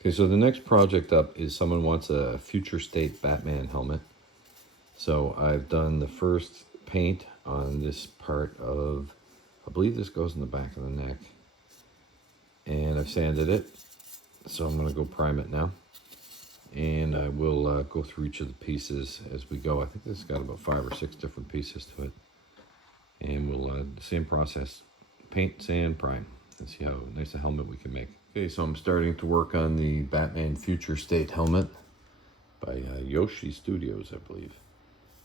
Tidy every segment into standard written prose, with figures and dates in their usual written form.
Okay, so the next project up is someone wants a future state Batman helmet. So I've done the first paint on this part of, I believe this goes in the back of the neck. And I've sanded it. So I'm gonna go prime it now. And I will go through each of the pieces as we go. I think this has got about 5 or 6 different pieces to it. And we'll, same process, paint, sand, prime, and see how nice a helmet we can make. Okay, so I'm starting to work on the Batman Future State helmet by Yoshi Studios, I believe.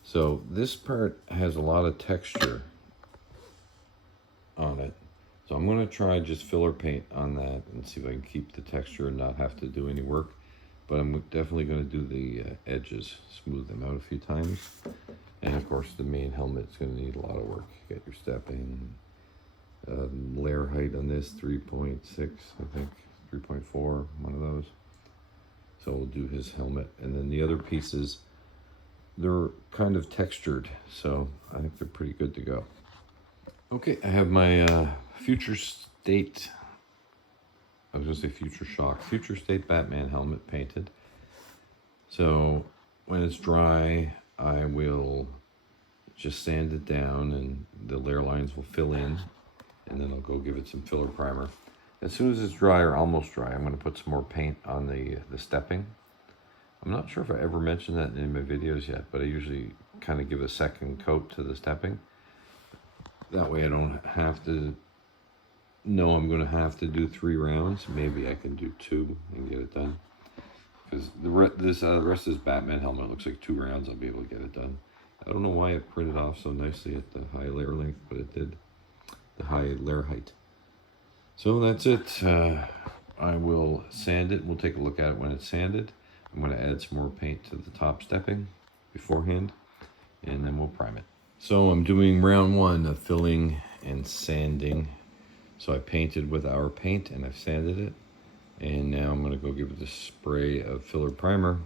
So this part has a lot of texture on it. So I'm gonna try just filler paint on that and see if I can keep the texture and not have to do any work. But I'm definitely gonna do the edges, smooth them out a few times. And of course the main helmet's gonna need a lot of work. Get your stepping, layer height on this, 3.6, I think, 3.4, one of those. So we'll do his helmet. And then the other pieces, they're kind of textured, so I think they're pretty good to go. Okay, I have my Future State, I was gonna say Future Shock, Future State Batman helmet painted. So when it's dry, I will just sand it down and the layer lines will fill in, and then I'll go give it some filler primer. As soon as it's dry or almost dry, I'm gonna put some more paint on the stepping. I'm not sure if I ever mentioned that in my videos yet, but I usually kind of give a second coat to the stepping. That way I don't have to know I'm going to have to do 3 rounds. Maybe I can do 2 and get it done. Because the rest of this Batman helmet looks like 2 rounds I'll be able to get it done. I don't know why it printed off so nicely at the high layer length, but it did. The high layer height. So that's it. I will sand it. We'll take a look at it when it's sanded. I'm going to add some more paint to the top stepping beforehand, and then we'll prime it. So I'm doing round 1 of filling and sanding. So I painted with our paint and I've sanded it. And now I'm going to go give it a spray of filler primer.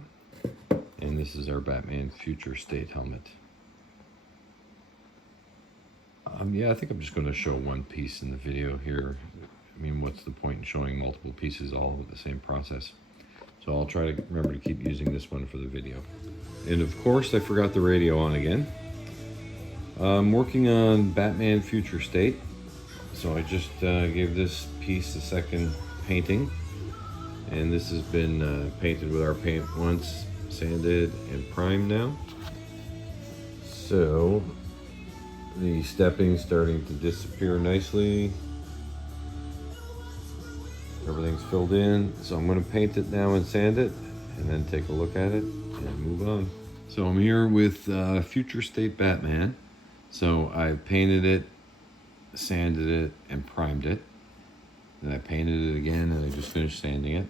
And this is our Batman Future State helmet. Yeah, I think I'm just going to show one piece in the video here. I mean, what's the point in showing multiple pieces all with the same process? So I'll try to remember to keep using this one for the video. And of course, I forgot the radio on again. I'm working on Batman Future State. So I just gave this piece a second painting. And this has been painted with our paint once, sanded and primed now. So the stepping's starting to disappear nicely. Everything's filled in. So I'm going to paint it now and sand it, and then take a look at it and move on. So I'm here with Future State Batman. So I painted it, sanded it, and primed it. Then I painted it again, and I just finished sanding it.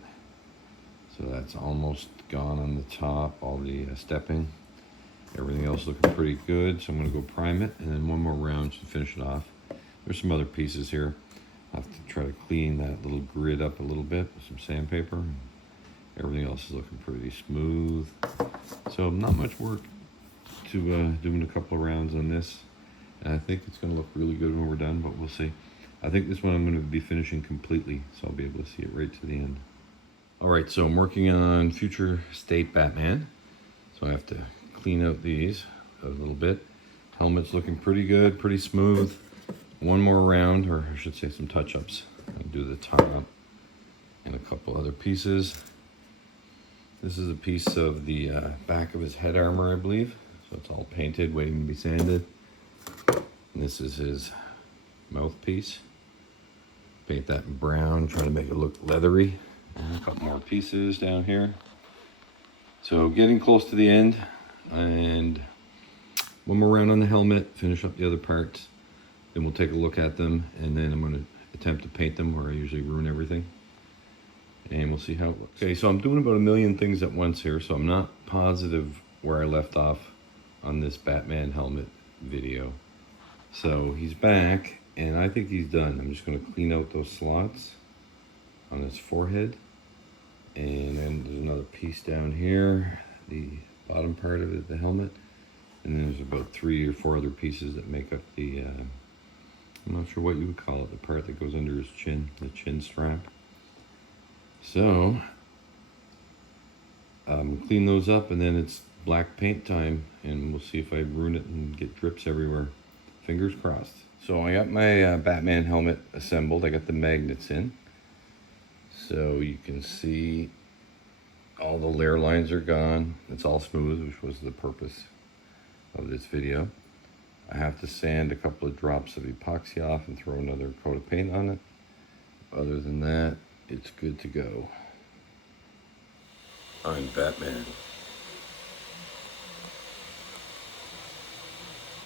So that's almost gone on the top, all the stepping. Everything else looking pretty good. So I'm gonna go prime it, and then one more round to finish it off. There's some other pieces here. I'll have to try to clean that little grid up a little bit with some sandpaper. Everything else is looking pretty smooth. So not much work to doing a couple of rounds on this. And I think it's gonna look really good when we're done, but we'll see. I think this one I'm gonna be finishing completely, so I'll be able to see it right to the end. All right, so I'm working on Future State Batman. So I have to clean out these a little bit. Helmet's looking pretty good, pretty smooth. One more round, or I should say some touch-ups. I'll do the top and a couple other pieces. This is a piece of the back of his head armor, I believe. So it's all painted, waiting to be sanded. And this is his mouthpiece. Paint that in brown, trying to make it look leathery. And a couple more pieces down here. So getting close to the end, and one more round on the helmet, finish up the other parts. Then we'll take a look at them, and then I'm going to attempt to paint them where I usually ruin everything. And we'll see how it looks. Okay, so I'm doing about 1 million things at once here, so I'm not positive where I left off on this Batman helmet video. So he's back, and I think he's done. I'm just going to clean out those slots on his forehead. And then there's another piece down here, the bottom part of it, the helmet. And then there's about 3 or 4 other pieces that make up the, I'm not sure what you would call it, the part that goes under his chin, the chin strap. So clean those up, and then it's black paint time, and we'll see if I ruin it and get drips everywhere. Fingers crossed. So I got my Batman helmet assembled. I got the magnets in. So you can see all the layer lines are gone. It's all smooth, which was the purpose of this video. I have to sand a couple of drops of epoxy off and throw another coat of paint on it. Other than that, it's good to go. I'm Batman.